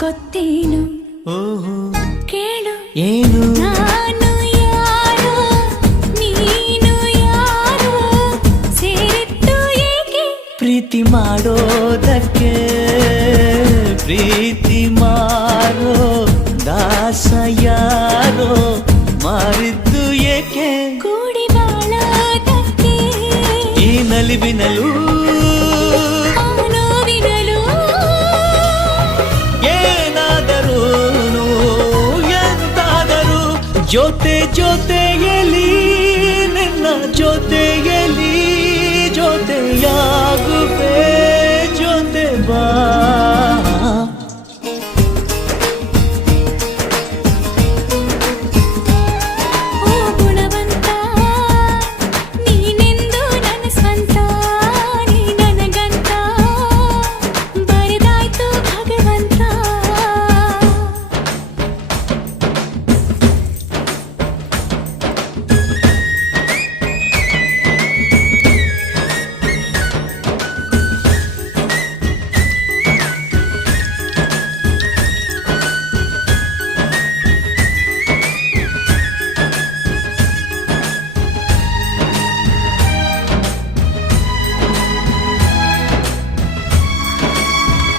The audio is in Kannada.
ಗೊತ್ತೇನು ಓಹೋ ಕೇಳು ಏನು ನಾನು ಯಾರೋ ನೀನು ಯಾರೋ ಸೇರಿದ್ದು ಏಕೆ ಪ್ರೀತಿ ಮಾಡೋದಕ್ಕೆ ಪ್ರೀತಿ ಮಾರೋ ದಾಸ ಯಾರೋ ಮಾರಿದ್ದು ಏಕೆ ಕೂಡಿ ಬಾಳೋದಕ್ಕೆ ಈ ನಲಿವಿನಲ್ಲೂ ಆ ನೋವಿನಲ್ಲೂ ಏನಾದರೂ ಎಂತಾದರೂ ಜೊತೆ ಜೊತೆಯಲ್ಲಿ